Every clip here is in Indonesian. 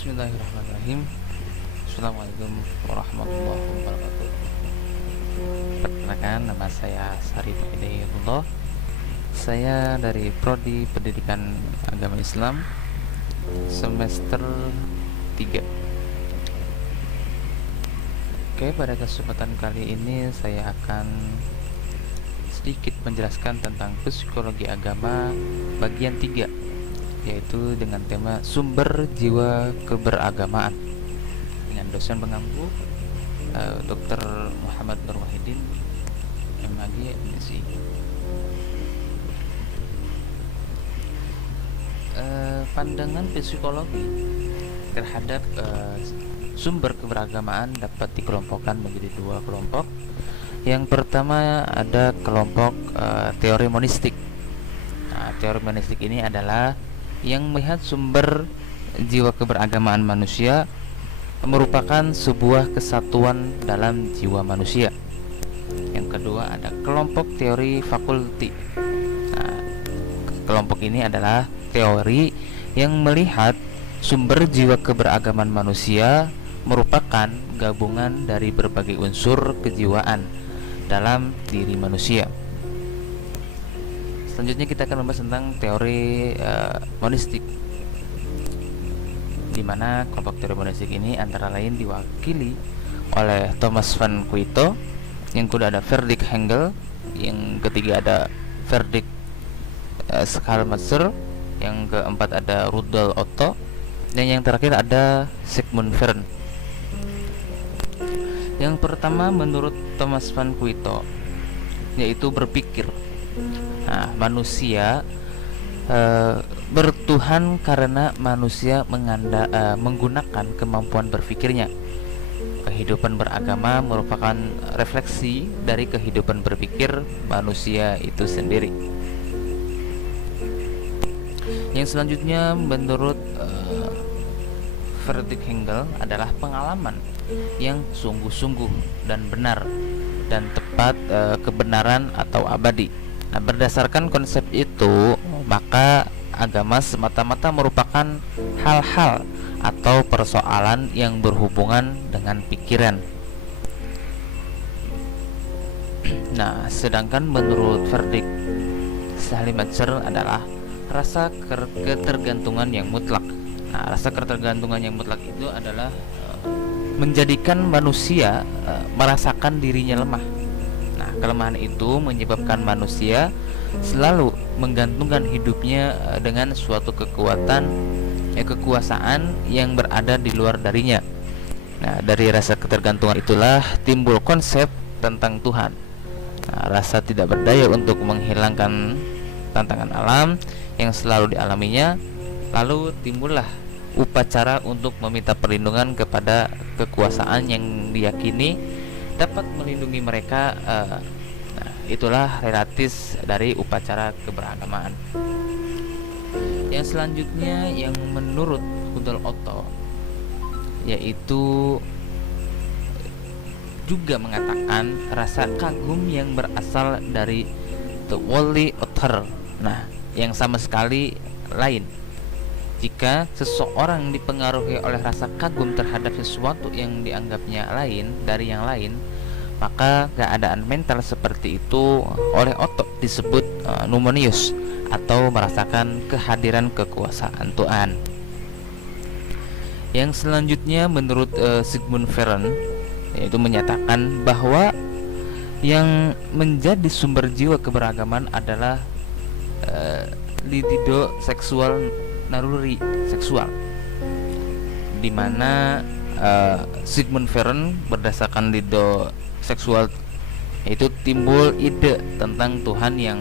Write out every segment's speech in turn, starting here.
Bismillahirrahmanirrahim. Assalamualaikum warahmatullahi wabarakatuh. Perkenalkan, nama saya Sarif Hidayatullah. Saya dari Prodi Pendidikan Agama Islam semester 3. Oke, pada kesempatan kali ini saya akan sedikit menjelaskan tentang psikologi agama bagian 3, yaitu dengan tema sumber jiwa keberagamaan, dengan dosen pengampu Dr. Muhammad Nur Wahidin, MAG, MSI. Pandangan psikologi terhadap sumber keberagamaan dapat dikelompokkan menjadi 2 kelompok. Yang pertama ada kelompok teori monistik. Teori monistik ini adalah yang melihat sumber jiwa keberagamaan manusia merupakan sebuah kesatuan dalam jiwa manusia. Yang kedua ada kelompok teori fakulti. Kelompok ini adalah teori yang melihat sumber jiwa keberagaman manusia merupakan gabungan dari berbagai unsur kejiwaan dalam diri manusia. Selanjutnya kita akan membahas tentang teori monistik, di mana kelompok teori monistik ini antara lain diwakili oleh Thomas van Quito, yang kedua ada Friedrich Hegel, yang ketiga ada Friedrich Schleiermacher, yang keempat ada Rudolf Otto, dan yang terakhir ada Sigmund Freud. Yang pertama menurut Thomas van Quito, yaitu berpikir. Manusia bertuhan karena manusia menggunakan kemampuan berpikirnya. Kehidupan beragama merupakan refleksi dari kehidupan berpikir manusia itu sendiri. Yang selanjutnya menurut Friedrich Hegel adalah pengalaman yang sungguh-sungguh dan benar dan tepat, kebenaran atau abadi. Berdasarkan konsep itu, maka agama semata-mata merupakan hal-hal atau persoalan yang berhubungan dengan pikiran. Sedangkan menurut Friedrich Schleiermacher adalah rasa ketergantungan yang mutlak. Rasa ketergantungan yang mutlak itu adalah menjadikan manusia merasakan dirinya lemah. Kelemahan itu menyebabkan manusia selalu menggantungkan hidupnya dengan suatu kekuasaan yang berada di luar darinya. Dari rasa ketergantungan itulah timbul konsep tentang Tuhan. Rasa tidak berdaya untuk menghilangkan tantangan alam yang selalu dialaminya, lalu timbullah upacara untuk meminta perlindungan kepada kekuasaan yang diyakini dapat melindungi mereka. Itulah relatis dari upacara keberagamaan. Yang selanjutnya yang menurut Rudolf Otto, yaitu juga mengatakan rasa kagum yang berasal dari the wholly other, yang sama sekali lain. Jika seseorang dipengaruhi oleh rasa kagum terhadap sesuatu yang dianggapnya lain dari yang lain, maka keadaan mental seperti itu oleh Otto disebut pneumonius atau merasakan kehadiran kekuasaan Tuhan. Yang selanjutnya menurut Sigmund Freud, yaitu menyatakan bahwa yang menjadi sumber jiwa keberagaman adalah libido seksual, naluri seksual, di mana Sigmund Freud berdasarkan libido seksual itu timbul ide tentang Tuhan yang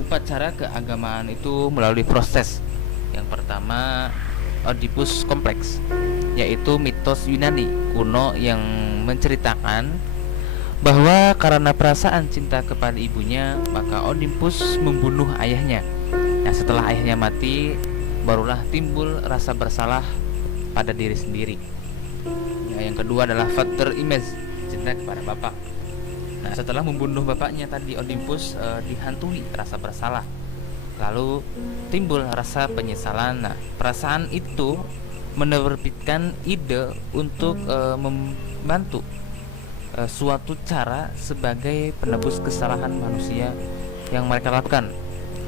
upacara keagamaan itu melalui proses. Yang pertama Oedipus kompleks, yaitu mitos Yunani kuno yang menceritakan bahwa karena perasaan cinta kepada ibunya, maka Oedipus membunuh ayahnya. Setelah ayahnya mati, barulah timbul rasa bersalah pada diri sendiri. Yang kedua adalah father image, cinta kepada bapak. Setelah membunuh bapaknya tadi, Oedipus dihantui rasa bersalah, lalu timbul rasa penyesalan. Perasaan itu menerbitkan ide untuk membantu suatu cara sebagai penebus kesalahan manusia yang mereka lakukan.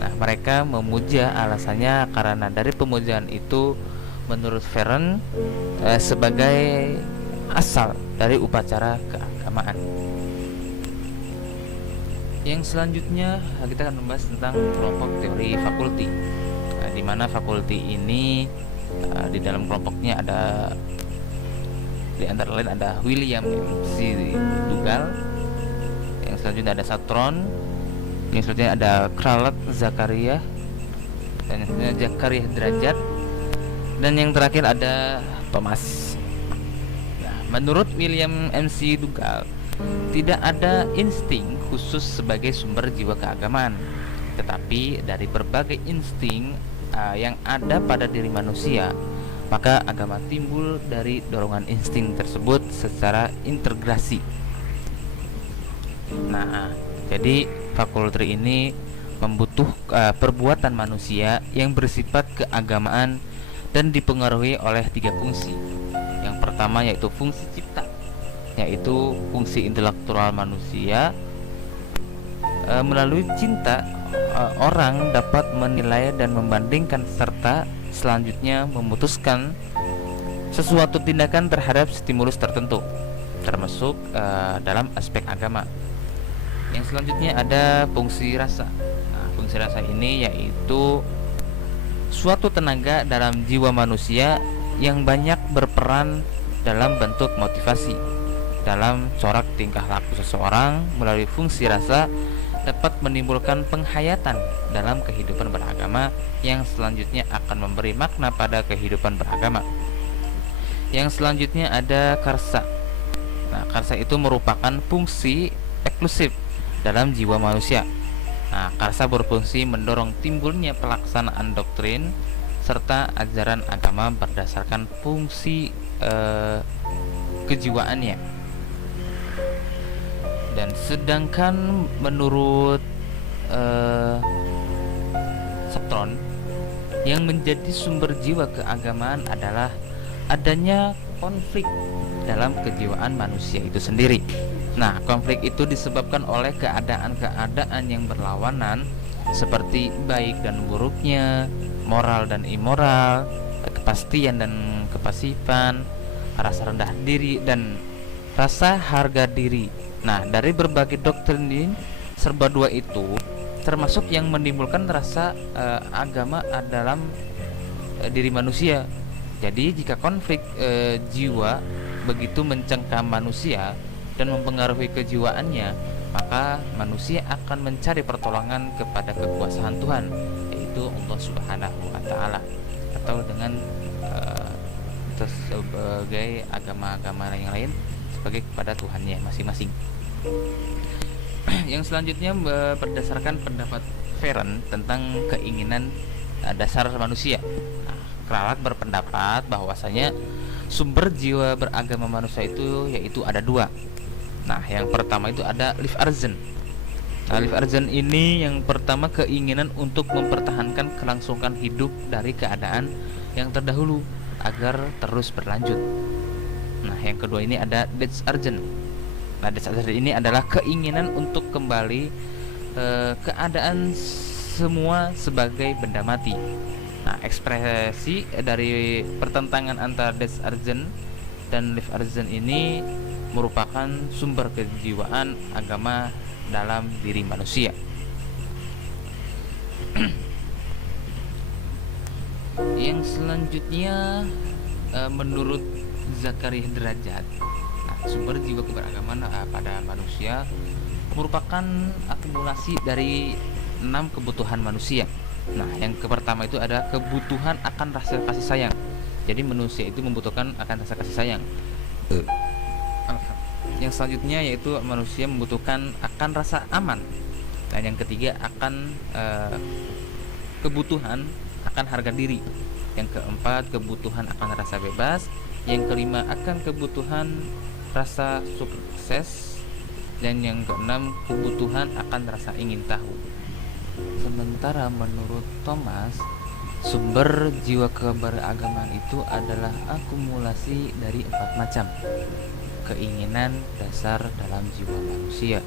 Nah, mereka memuja alasannya karena dari pemujaan itu menurut Veren sebagai asal dari upacara keagamaan. Yang selanjutnya kita akan membahas tentang kelompok teori fakulti. Nah, di mana fakulti ini di dalam kelompoknya ada, di antara lain ada William MC Dougal, yang selanjutnya ada Satron, yang selanjutnya ada Kralat Zakaria, dan yang selanjutnya Zakaria Derajat, dan yang terakhir ada Thomas. Nah, menurut William MC Dougal, tidak ada insting khusus sebagai sumber jiwa keagamaan, tetapi dari berbagai insting yang ada pada diri manusia, maka agama timbul dari dorongan insting tersebut secara integrasi. Nah, jadi fakulti ini membutuhkan perbuatan manusia yang bersifat keagamaan dan dipengaruhi oleh 3 fungsi. Yang pertama yaitu fungsi cipta, yaitu fungsi intelektual manusia. Melalui cinta, orang dapat menilai dan membandingkan serta selanjutnya memutuskan sesuatu tindakan terhadap stimulus tertentu, termasuk dalam aspek agama. Yang selanjutnya ada fungsi rasa. Nah, fungsi rasa ini yaitu suatu tenaga dalam jiwa manusia yang banyak berperan dalam bentuk motivasi dalam corak tingkah laku seseorang. Melalui fungsi rasa dapat menimbulkan penghayatan dalam kehidupan beragama yang selanjutnya akan memberi makna pada kehidupan beragama. Yang selanjutnya ada karsa. Nah, karsa itu merupakan fungsi eksklusif dalam jiwa manusia. Nah, karsa berfungsi mendorong timbulnya pelaksanaan doktrin serta ajaran agama berdasarkan fungsi kejiwaannya. Dan sedangkan menurut Satron, yang menjadi sumber jiwa keagamaan adalah adanya konflik dalam kejiwaan manusia itu sendiri. Nah, konflik itu disebabkan oleh keadaan-keadaan yang berlawanan seperti baik dan buruknya, moral dan immoral, kepastian dan kepasifan, rasa rendah diri dan rasa harga diri. Nah, dari berbagai doktrin ini serba dua itu termasuk yang menimbulkan rasa agama dalam diri manusia. Jadi jika konflik jiwa begitu mencengkam manusia dan mempengaruhi kejiwaannya, maka manusia akan mencari pertolongan kepada kekuasaan Tuhan, yaitu Allah Subhanahu wa taala, atau dengan sebagai agama-agama yang lain sebagai kepada Tuhannya masing-masing. Yang selanjutnya berdasarkan pendapat Veren tentang keinginan dasar manusia. Nah, Kralat berpendapat bahwasanya sumber jiwa beragama manusia itu yaitu ada 2. Nah, yang pertama itu ada Liv Arzen. Nah, Liv Arzen ini yang pertama keinginan untuk mempertahankan kelangsungan hidup dari keadaan yang terdahulu agar terus berlanjut. Nah, yang kedua ini ada Des Arzen. Nah, Des Arzen ini adalah keinginan untuk kembali keadaan semua sebagai benda mati. Nah, ekspresi dari pertentangan antara Des Arzen dan Liv Arzen ini merupakan sumber kejiwaan agama dalam diri manusia. Yang selanjutnya menurut Zakaria Derajat, sumber jiwa keberagaman pada manusia merupakan akumulasi dari 6 kebutuhan manusia. Nah, yang pertama itu ada kebutuhan akan rasa kasih sayang. Jadi manusia itu membutuhkan akan rasa kasih sayang. Yang selanjutnya yaitu manusia membutuhkan akan rasa aman. Dan yang ketiga akan kebutuhan akan harga diri. Yang keempat kebutuhan akan rasa bebas. Yang kelima akan kebutuhan rasa sukses, dan yang keenam kebutuhan akan rasa ingin tahu. Sementara menurut Thomas, Sumber jiwa keberagaman itu adalah akumulasi dari 4 macam keinginan dasar dalam jiwa manusia.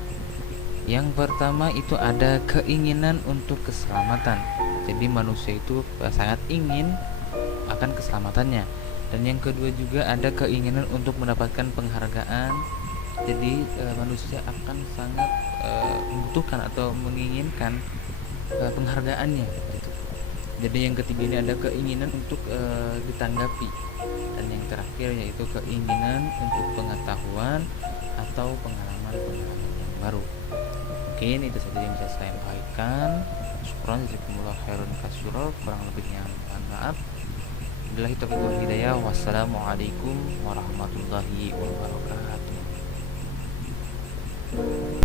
Yang pertama itu ada keinginan untuk keselamatan. Jadi manusia itu sangat ingin akan keselamatannya. Dan yang kedua juga ada keinginan untuk mendapatkan penghargaan. Jadi manusia akan sangat membutuhkan atau menginginkan penghargaannya gitu. Jadi yang ketiga ini ada keinginan untuk ditanggapi. Dan yang terakhir yaitu keinginan untuk pengetahuan atau pengalaman-pengalaman yang baru. Mungkin itu saja yang bisa saya sampaikan. Syukran jazakumullah khairan katsira, kurang lebihnya mohon maaf. Billahi taufiq wal hidayah. Wassalamualaikum warahmatullahi wabarakatuh.